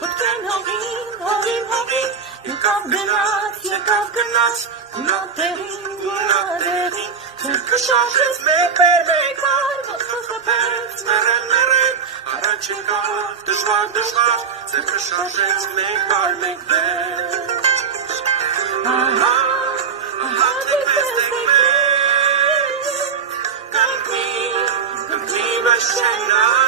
Պտկեն հողին, եկավ գնաց, գունատեղին, ձերքը շարժեց մեկ բար, ոտքը խփեց մեռել, առաջ եկավ դժվար, ձերքը շարժեց մեկ բար, մեկ վերջ, ահա տեկվեց, կնկնի մեր շենը,